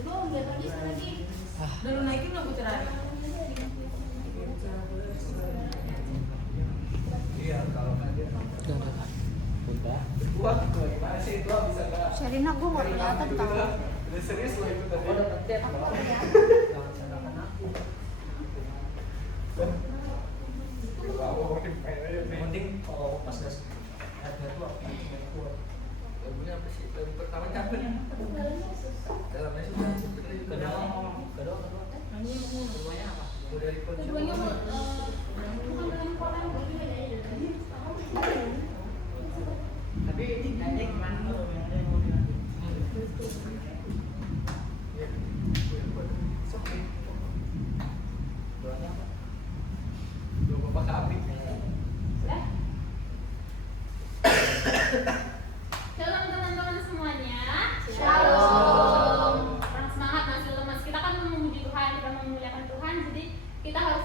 Udah lu naikin nggak butiran? Iya kalau Sherina gue nggak kelihatan tau. Udah serius lo itu tadi? Udah pencet. Mending kalau pas gas harga tuh apa yang kuat? Lagunya apa sih? Lagu pertama capek. Dalamnya sudah kedua. Keduanya apa? Keduanya bukan dalam kolam tapi nyanyi gimana tuh? Shalom teman-teman semuanya. Shalom. Orang semangat masih lemas. Kita kan memuji Tuhan, kita memuliakan Tuhan, jadi kita harus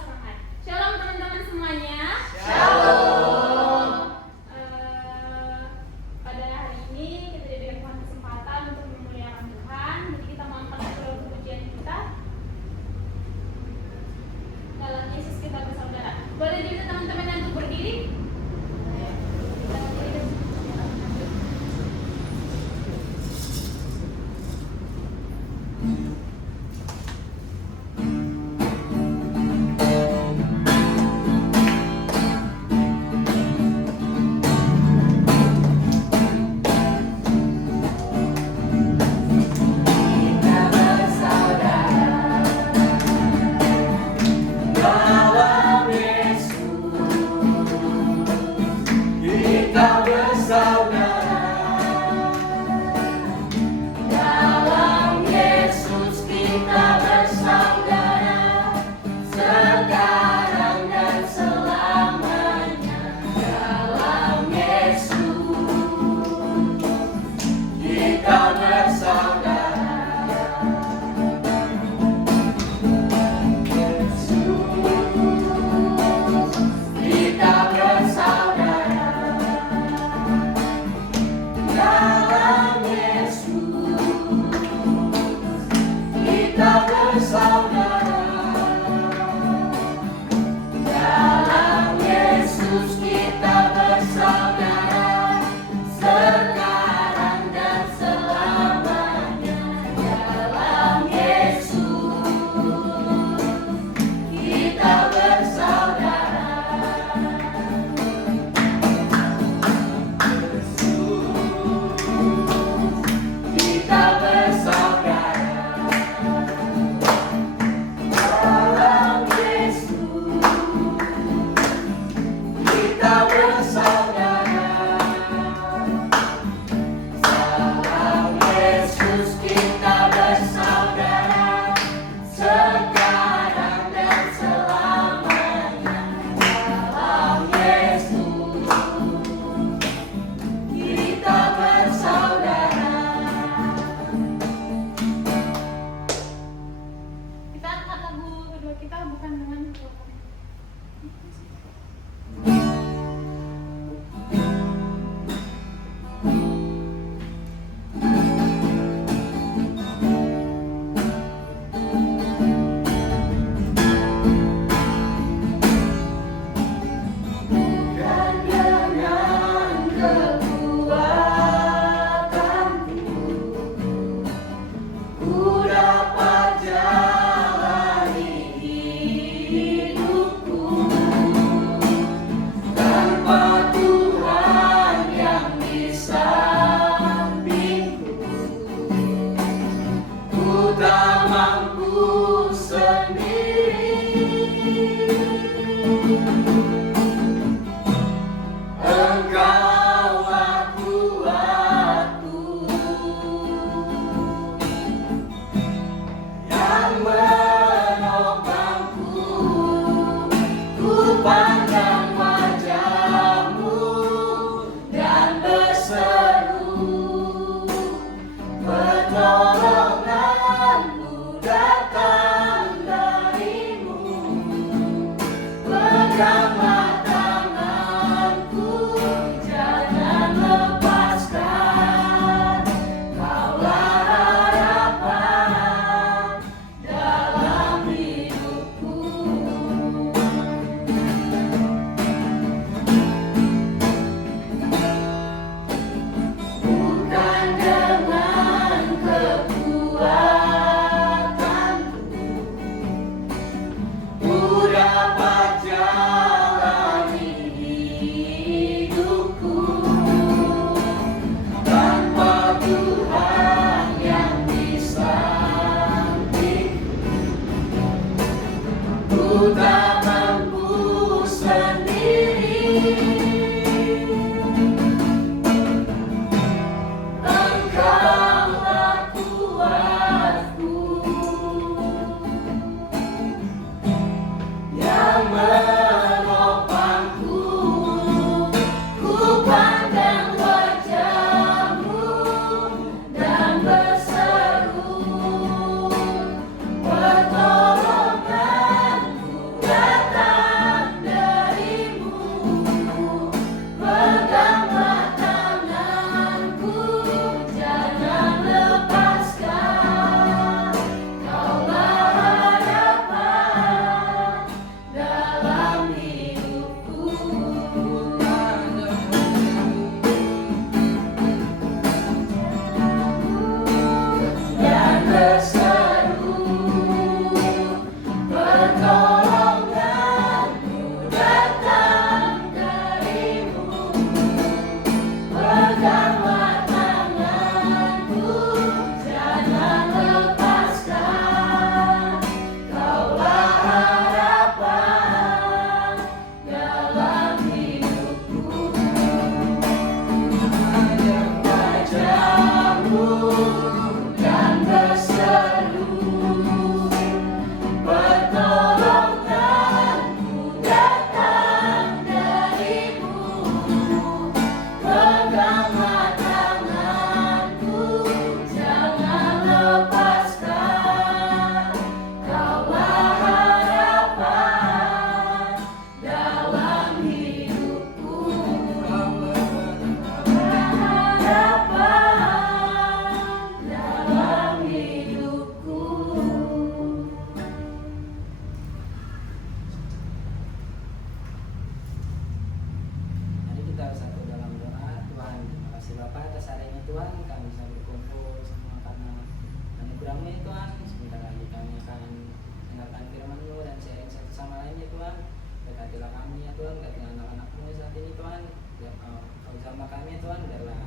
Tuhan, karena anak-anakmu saat ini Tuhan, yang kau bersama kami Tuhan, biarlah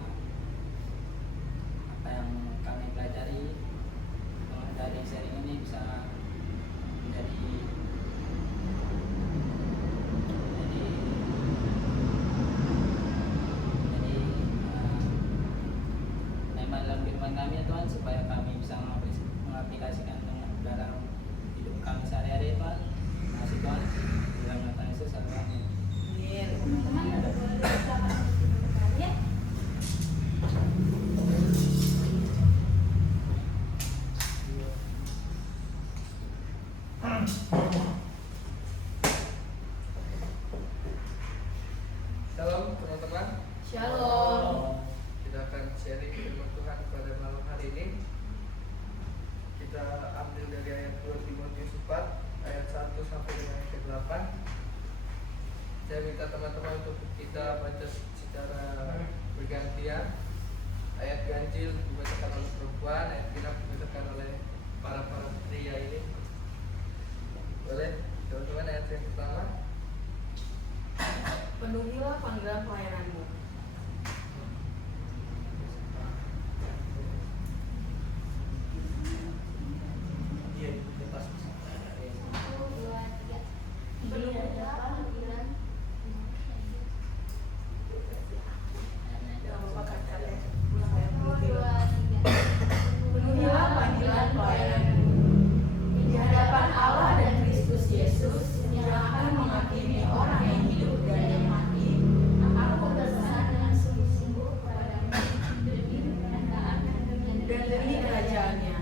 apa yang kami pelajari Tuhan, dari sharing ini bisa menjadi neman dalam kehidupan kami ya Tuhan, supaya kami bisa mengaplikasikan dalam hidup kami sehari-hari Tuhan. Terima kasih Tuhan, dalam nama Yesus, amin. Teman-teman ada boleh silakan duduk ya. Shalom teman-teman. Shalom. Kita akan sharing firman Tuhan pada malam hari ini. Kita ambil dari ayat 2 Timotius 4 ayat 1 sampai dengan ayat 8. Saya minta teman-teman untuk kita baca secara bergantian. Ayat ganjil dibacakan oleh perempuan, ayat genap dibacakan oleh para pria ini. Boleh teman-teman, ayat yang pertama. Penuhilah panggilan pelayananmu. Iya, lepas. 1, 2, 3. Penuhilah panggilan. Jangan lupa kaca ya. Ulang ya. 1, 2, 3. Penuhilah panggilan pelayananmu di hadapan Allah dan Kristus Yesus yang akan menghakimi orang yang hidup dan yang mati. Aku berpesan dengan sungguh-sungguh kepadamu demi kehendak Dan demi kerajaannya.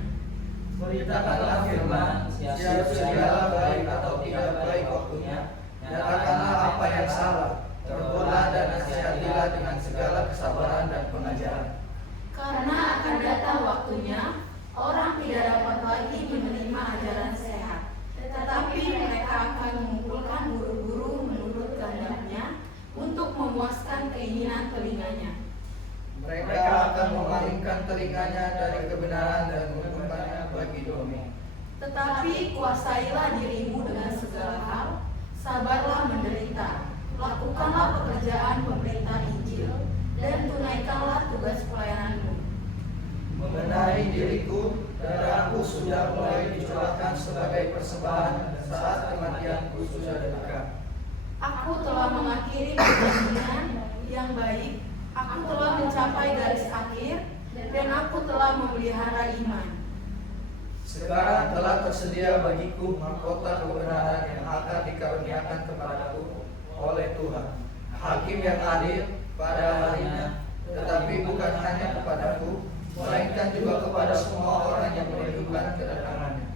Beritakanlah firman, siap segala baik atau tidak baik waktunya, nyatakanlah apa yang salah, tegurlah dan nasihatilah dengan segala kesabaran dan pengajaran. Karena akan datang waktunya, orang tidak dapat lagi menerima ajaran sehat, tetapi mereka akan mengumpulkan guru-guru menurut kehendaknya untuk memuaskan keinginan telinganya. Mereka akan memalingkan telinganya dari kebenaran dan membukanya bagi dongeng. Tetapi kuasailah dirimu dengan segala hal, sabarlah menderita, lakukanlah pekerjaan pemberita Injil, dan tunaikanlah tugas pelayananmu. Mengenai diriku, darahku sudah mulai dicurahkan sebagai persembahan saat kematianku sudah dekat. Aku telah mengakhiri pertandingan yang baik, aku telah mencapai garis akhir, dan aku telah memelihara iman. Sekarang telah tersedia bagiku mahkota kebenaran yang akan dikaruniakan kepadaku oleh Tuhan, Hakim yang adil pada harinya, tetapi bukan hanya kepadaku, melainkan juga kepada semua orang yang merindukan kedatangannya.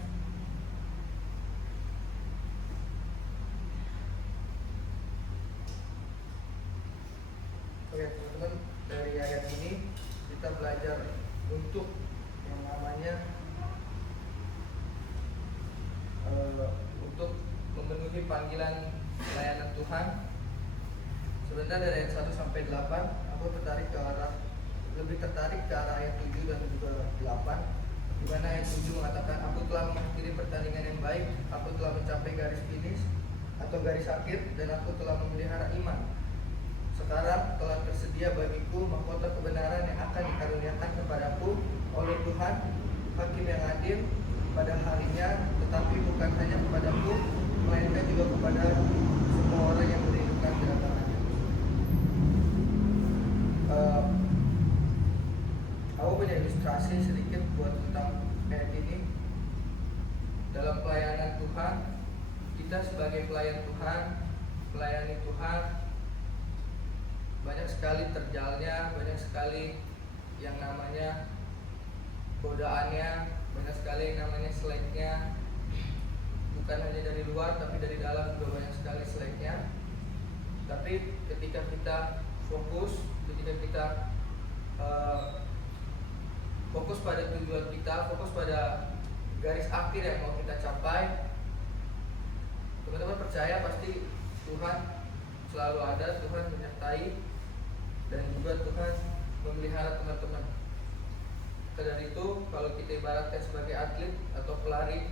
Oke teman-teman, dari ayat ini kita belajar untuk yang namanya untuk memenuhi panggilan pelayanan Tuhan. Sebenarnya dari ayat 1 sampai 8 aku lebih tertarik ke arah ayat 7 dan juga 8, di mana ayat 7 mengatakan, aku telah mengakhiri pertandingan yang baik, aku telah mencapai garis finish atau garis akhir, dan aku telah memelihara iman. Sekarang telah tersedia bagiku mahkota kebenaran yang akan dikaruniakan kepadaku oleh Tuhan, Hakim yang adil pada harinya, tetapi bukan hanya kepadaku, melainkan juga kepada semua orang yang merindukan kedatangannya. Aku punya ilustrasi sedikit buat tentang ayat ini. Dalam pelayanan Tuhan, kita sebagai pelayan Tuhan, melayani Tuhan, banyak sekali terjalnya, banyak sekali yang namanya godaannya, banyak sekali yang namanya seleknya. Bukan hanya dari luar, tapi dari dalam juga banyak sekali seleknya. Tapi ketika kita fokus, ketika kita fokus pada tujuan kita, fokus pada garis akhir yang mau kita capai, teman-teman percaya pasti Tuhan selalu ada, Tuhan menyertai, dan juga Tuhan memelihara teman-teman. Maka dari itu, kalau kita ibaratkan sebagai atlet atau pelari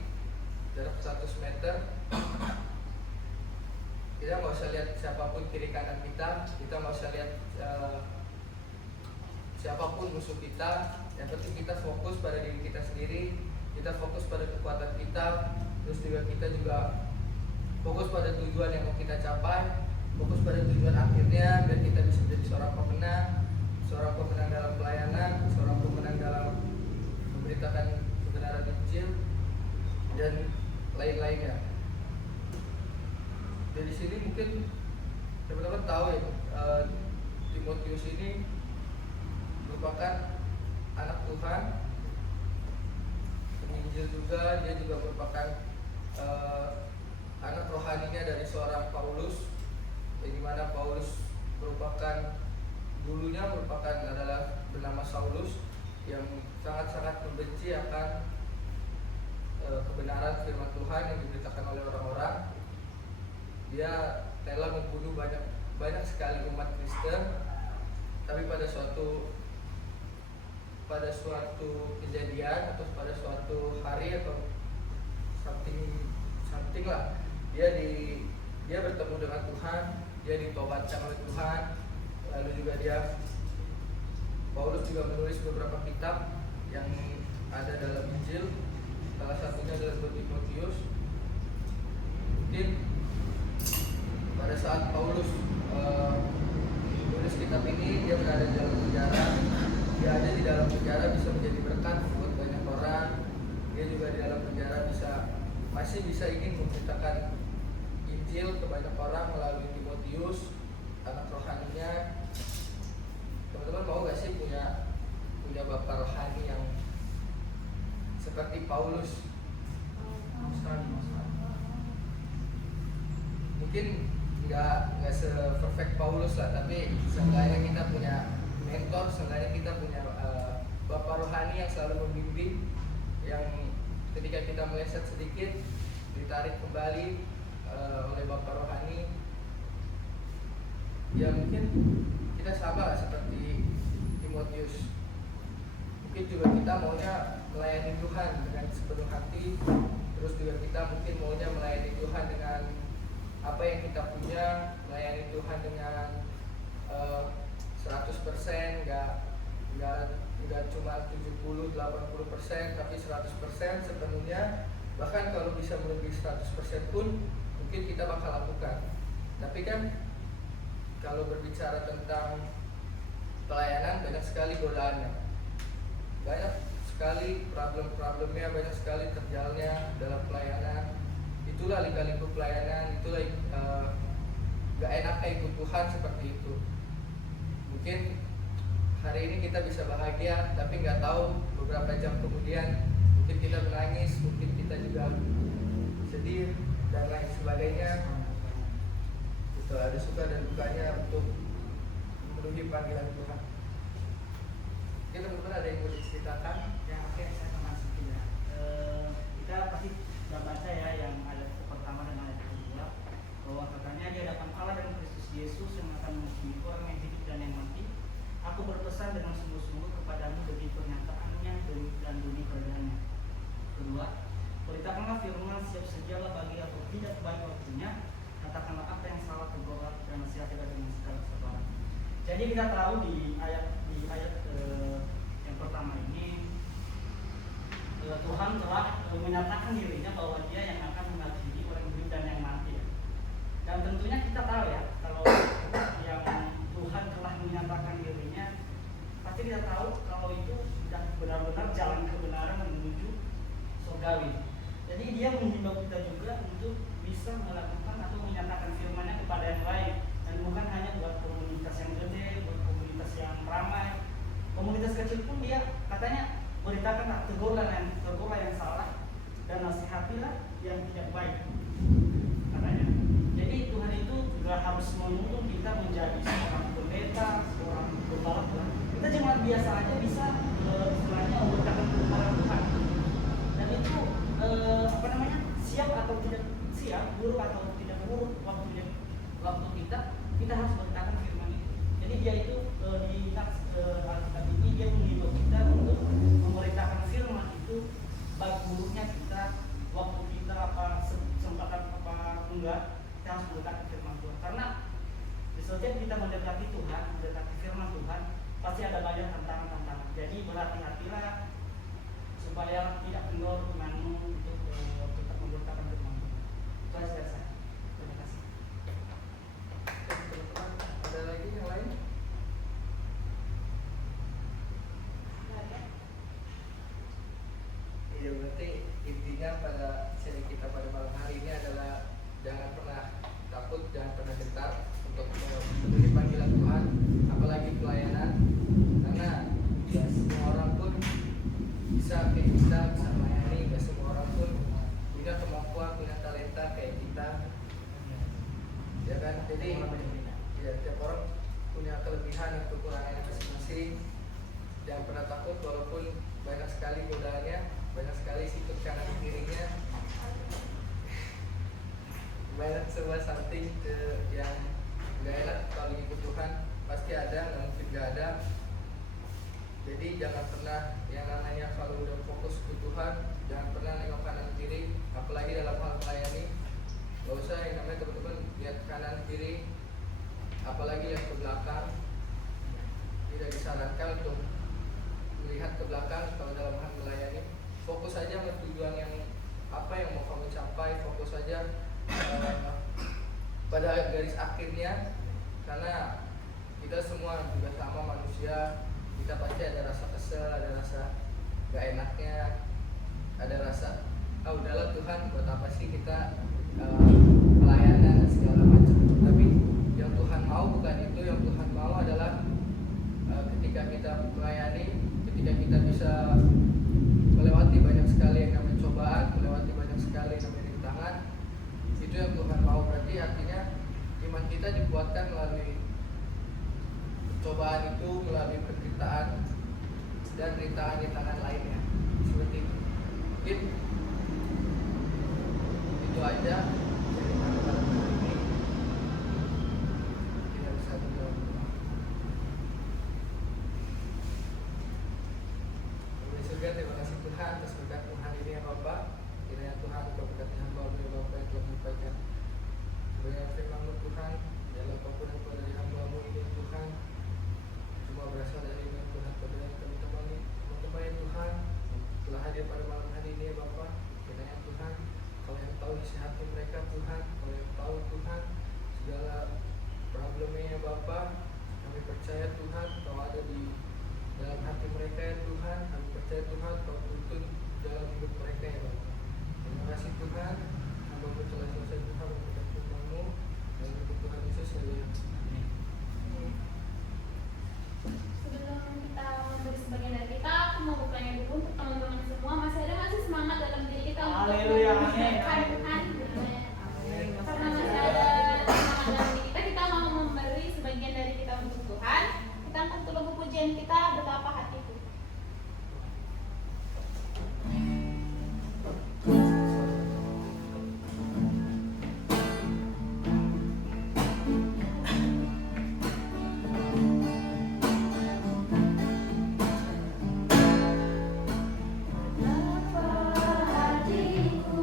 jarak 100 meter, Kita nggak usah lihat siapapun kiri kanan kita nggak usah lihat siapapun musuh kita. Yang penting kita fokus pada diri kita sendiri, kita fokus pada kekuatan kita, terus juga kita juga fokus pada tujuan yang mau kita capai, fokus pada tujuan akhirnya biar kita bisa menjadi seorang pemenang dalam pelayanan, seorang pemenang dalam memberitakan kebenaran Injil dan lain-lainnya. Dari sini mungkin teman-teman tahu ya, Timotius ini merupakan anak Tuhan, penginjil juga. Dia juga merupakan anak rohaninya dari seorang Paulus, yang dimana Paulus dulunya merupakan adalah bernama Saulus, yang sangat-sangat membenci akan kebenaran firman Tuhan yang diberitakan oleh orang-orang. Dia rela membunuh banyak sekali umat Kristen, tapi pada suatu kejadian atau pada suatu hari atau something lah, dia bertemu dengan Tuhan, dia ditobatkan oleh Tuhan. Lalu juga Paulus juga menulis beberapa kitab yang ada dalam Injil. Salah satunya adalah Timotius. Mungkin pada saat Paulus menulis kitab ini, dia berada di dalam penjara. Dia ada di dalam penjara bisa menjadi berkat buat banyak orang. Dia juga di dalam penjara masih bisa ingin memberitakan Injil ke banyak orang melalui Timotius, anak rohaninya. Teman-teman mau gak sih punya bapak rohani yang seperti Paulus? Mungkin nggak se-perfect Paulus lah, tapi seenggaknya kita punya mentor, seenggaknya kita punya bapak rohani yang selalu membimbing, yang ketika kita meleset sedikit ditarik kembali oleh bapak rohani. Ya mungkin kita sama seperti Timotius. Mungkin juga kita maunya melayani Tuhan dengan sepenuh hati. Terus juga kita mungkin maunya melayani Tuhan dengan apa yang kita punya, melayani Tuhan dengan 100%, nggak cuma 70-80%, tapi 100% sepenuhnya. Bahkan kalau bisa melebihi 100% pun mungkin kita bakal lakukan. Tapi kan kalau berbicara tentang pelayanan, banyak sekali godaannya, banyak sekali problem-problemnya, banyak sekali terjalnya dalam pelayanan. Itulah lika-liku pelayanan, itulah gak enaknya ikut Tuhan seperti itu. Mungkin hari ini kita bisa bahagia, tapi nggak tahu beberapa jam kemudian mungkin kita menangis, mungkin kita juga sedih dan lain sebagainya. Itu ada suka dan dukanya untuk memenuhi panggilan Tuhan. Mungkin teman-teman ada yang mau diceritakan? Ya, oke, saya termasuk ya. Kita pasti sudah baca ya yang ayat pertama dan ayat kedua, bahwa katanya di hadapan Allah dan Kristus Yesus yang akan menghukumi orang yang hidup dan yang mati. Aku berpesan dengan sungguh-sungguh kepadamu demi pernyataannya dan demi keadaannya. Kedua, beritakanlah firman, siap sedialah bagi atau tidak baik waktunya. Katakanlah apa yang salah, tegurlah dan nasihatilah dengan segala kesabaran. Jadi kita tahu di ayat yang pertama ini, Tuhan telah menyatakan dirinya bahwa Dia yang akan menghakimi orang hidup dan yang mati. Dan tentunya kita tahu ya, kalau yang Tuhan telah menyatakan dirinya, pasti kita tahu kalau itu sudah benar-benar jalan kebenaran menuju surgawi. Jadi Dia menghimbau kita juga untuk bisa melakukan atau menyatakan firman-Nya kepada yang lain, dan bukan hanya buat komunitas yang gede, buat komunitas yang ramai. Komunitas kecil pun Dia katanya beritakanlah, tegurlah yang salah dan nasihatilah yang tidak baik, katanya. Jadi Tuhan itu juga harus menuntun kita menjadi seorang pendeta, seorang gembala. Kita jemaat biasa aja bisa istilahnya memberitakan kebenaran Tuhan. Dan itu siap atau tidak siap, buruk atau tidak buruk waktu kita harus beritakan firman itu. Jadi Dia itu di Alkitab ini Dia menghimbau kita untuk memberitakan firman itu, baik buruknya kita, waktu kita apa kesempatan apa enggak, kita harus memberitakan firman setiap kita mendekati Tuhan, mendekati firman Tuhan, pasti ada banyak tantangan-tantangan. Jadi berhati-hatilah supaya tidak kendor imanmu untuk tetap memberitakan firman Tuhan. Itu aja dari saya. Terima kasih. Teman-teman, ada lagi yang lain? Iya, berarti intinya pada sesi kita pada malam hari ini adalah jangan pernah takut, jangan pernah gentar untuk memenuhi panggilan Tuhan, apalagi pelayanan, karena ya semua orang pun bisa kayak kita, bisa melayani, gak semua orang pun punya kemampuan, punya talenta kayak kita, ya kan? Jadi ya tiap orang punya kelebihan dan kekurangannya masing-masing. Jangan pernah takut walaupun banyak sekali godaannya, banyak sekali sikut kanan kirinya, banyak semua something yang gak enak kalau ikut Tuhan, pasti ada, nggak mungkin gak ada. Jadi jangan pernah yang namanya kalau udah fokus ke Tuhan, jangan pernah nengok kanan kiri, apalagi dalam hal melayani. Gak usah yang namanya teman-teman lihat kanan kiri, apalagi lihat ke belakang. Tidak disarankan untuk melihat ke belakang kalau dalam hal melayani. Fokus saja ke tujuan yang apa yang mau kamu capai, fokus saja pada garis akhirnya, karena kita semua juga sama manusia, kita pasti ada rasa kesel, ada rasa gak enaknya, ada rasa udahlah Tuhan, buat apa sih kita pelayanan dan segala macam. Tapi yang Tuhan mau bukan itu. Yang Tuhan mau adalah ketika kita melayani, ketika kita bisa melewati banyak sekali yang namanya cobaan, melewati banyak sekali yang namanya rintangan, itu yang Tuhan mau. Berarti artinya iman kita dikuatkan melalui cobaan itu, melalui penderitaan dan rintangan-rintangan lainnya. Seperti itu. Mungkin itu aja cerita pada hari ini. Tidak bisa menjawab. Surga, terima kasih Tuhan atas berkat Tuhan ini ya Bapak. Kiranya Tuhan berkati hamba-Mu ya Bapak yang telah menyampaikan kebenaran firman-Mu Tuhan, dalam apapun yang dari hamba-Mu ini Tuhan, semua berasal dari iman Tuhan pada teman-teman ya Tuhan telah hadir pada malam hari ini ya Bapak. Kiranya Tuhan, kalau yang tahu isi hati mereka Tuhan, kalau yang tahu Tuhan segala problemnya ya Bapak, kami percaya Tuhan Kau ada di dalam hati mereka ya Tuhan. Kami percaya Tuhan Kau tuntun dalam hidup mereka ya Bapak. Terima kasih Tuhan, hamba-Mu telah selesai Tuhan memberikan firman-Mu, dan untuk Tuhan Yesus ya. Sebelum kita memberi sebagian dari kita, aku mau bertanya dulu untuk teman-teman semua, masih ada nggak sih semangat dalam diri kita untuk Haleluya, amin. memberikan Tuhan? Karena masih ada semangat dalam diri kita, kita mau memberi sebagian dari kita untuk Tuhan. Kita angkat dulu lagu pujian kita, Betapa Hatiku. Betapa hatiku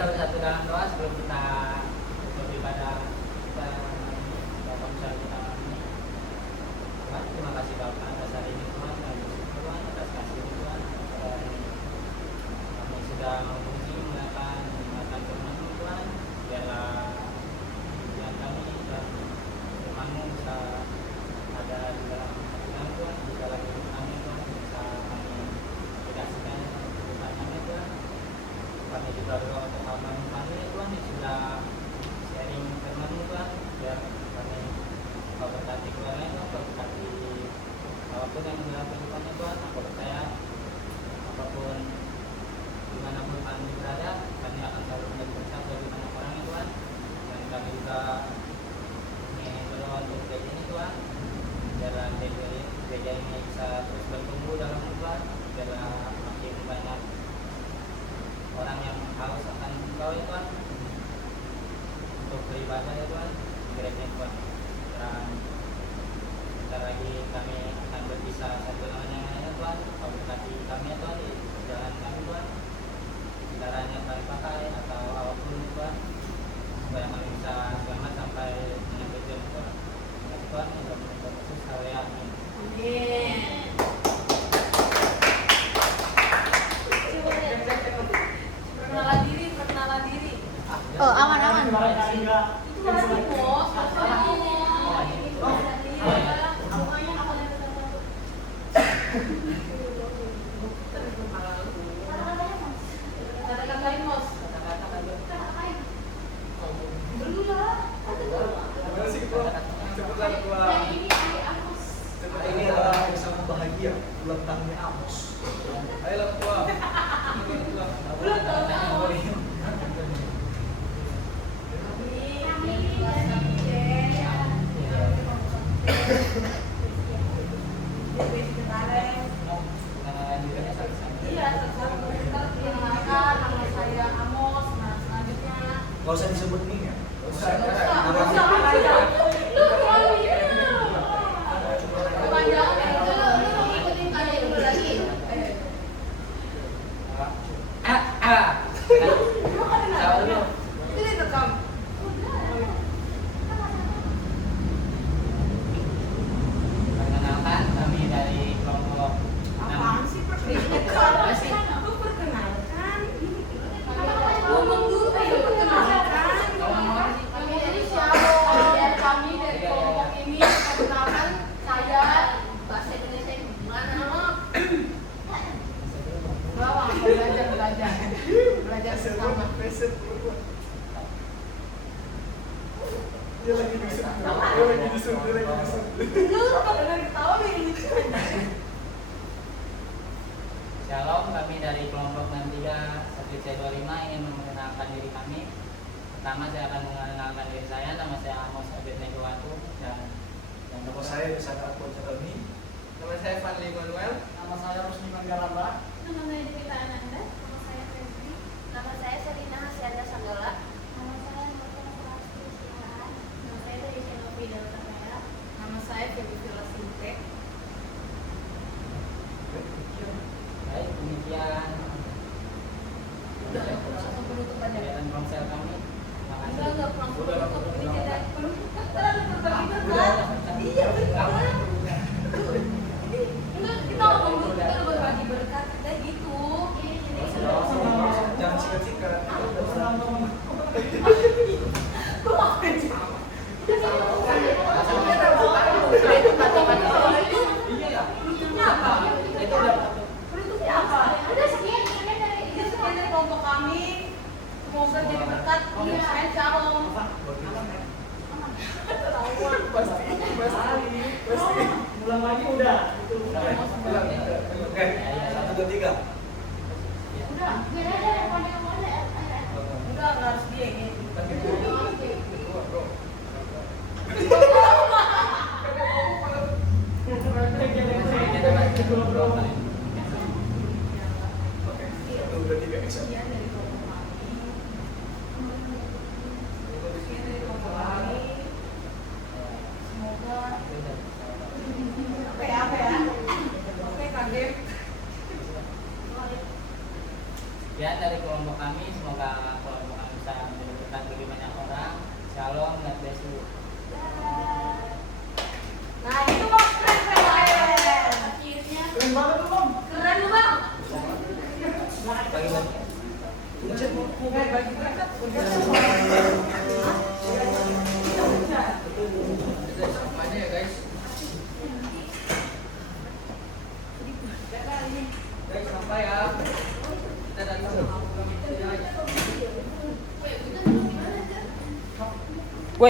kita bersatu dalam doa sebelum kita beribadah. Kita Bapak besar kita ini. Tuhan, terima kasih Bapak atas hari ini Tuhan, kami bersyukur Tuhan atas kasih Tuhan. Kami sudah menguji mendengarkan firman-Mu Tuhan, biarlah Tuhan kami dan firman-Mu bisa ada di dalam hati kami Tuhan, di dalam hidup kami Tuhan, bisa kami aplikasikan kehidupan kami Tuhan. Kami juga berdoa untuk hamba-Mu kami Tuhan yang sudah sharing firman-Mu Tuhan, biar kami Kau berkati keluarga Tuhan, Kau berkati apapun yang dalam kehidupannya Tuhan. Aku percaya apapun dimanapun kami berada, kami akan selalu menjadi berkat bagi banyak orang ya Tuhan. Dan kami juga ingin berdoa untuk gereja ini Tuhan, biarlah gereja ini bisa terus bertumbuh dalam Tuhan, biarlah makin banyak orang yang haus akan Engkau ya Tuhan, untuk beribadah ya Tuhan di gereja ini Tuhan. Dan sebentar lagi kami akan berpisah satu dengan yang lain ya Tuhan. Kau berkati kami ya Tuhan di perjalanan kami Tuhan, kendaraan yang kami pakai atau apapun Tuhan, supaya kami bisa selamat sampai menyampai tujuan Tuhan. Terima kasih Tuhan, yang dalam nama Yesus, haleluya, amin. Perkenalan diri. Oh, aman. Itu lagi bos, kata-katain bos. Dulu lah. Gimana sih ketua? Cepetan ketua. Ini adalah hari sangat bahagia, ulang tahunnya Amos. Ayolah ketua. Ulang tahun. Iya, perkenalkan nama saya Amos. Nah, selanjutnya Gak usah disebut nih ya. Gak usah. Nggak usah. Lu terlalu ini. Kepanjangan itu lu ngikutin tanya dulu lagi. Lu kan kenal. Ini rekam. Perkenalkan, kami dari kelompok Apaan sih perkenalkan? Lu perkenalkan. Ngomong dulu perkenalkan. Kami dari Shalom, dan kami dari kelompok ini perkenalkan saya bahasa Indonesia yang gimana? Bawa belajar bersama. Dia lagi disebut. Lu pada ketawa nih lucu. Shalom, kami dari kelompok 63 Satelit C25 ingin mengenalkan diri kami. Pertama saya akan mengenalkan diri saya, nama saya Amos Abednego Watu, dan yang Nama saya Disana Akun Jalani. nama saya Fadli Manuel. Nama saya Rusdi Manggalamba. Nama saya Devita Ananda. Nama saya Febri. Nama saya Selina Hasyanda Sanggala. Nama saya Marta Prasti Sihaan. Nama saya dari Channel Video Kamera. Nama saya Febri Sintek. Baik, demikian Udah, langsung penutup aja. kegiatan komsel kami. Terima kasih. Enggak langsung penutup. Ini tidak penutup. Kan ada berbagi Udah, berkat. Iya benar. Enggak, kita ngomong dulu, kita udah berbagi berkat. Kita gitu. Jangan sikat-sikat. Gue ngapain sama? Penutupnya apa? Penutupnya apa? Udah sekian dari Ini sekian dari kelompok kami. Semoga jadi berkat. Saya Shalom. Pasti. Ulang lagi udah. Itu udah. Oke, 1, 2, 3. Udah, beda ada pada mana? Enggak harus dia gitu. Oke, 1, 2, 3, action. Sekian dari kelompok kami. Sekian dari kelompok kami. Semoga apa ya? Oke, Kadep. Sekian dari kelompok kami, semoga kelompok Pak ya.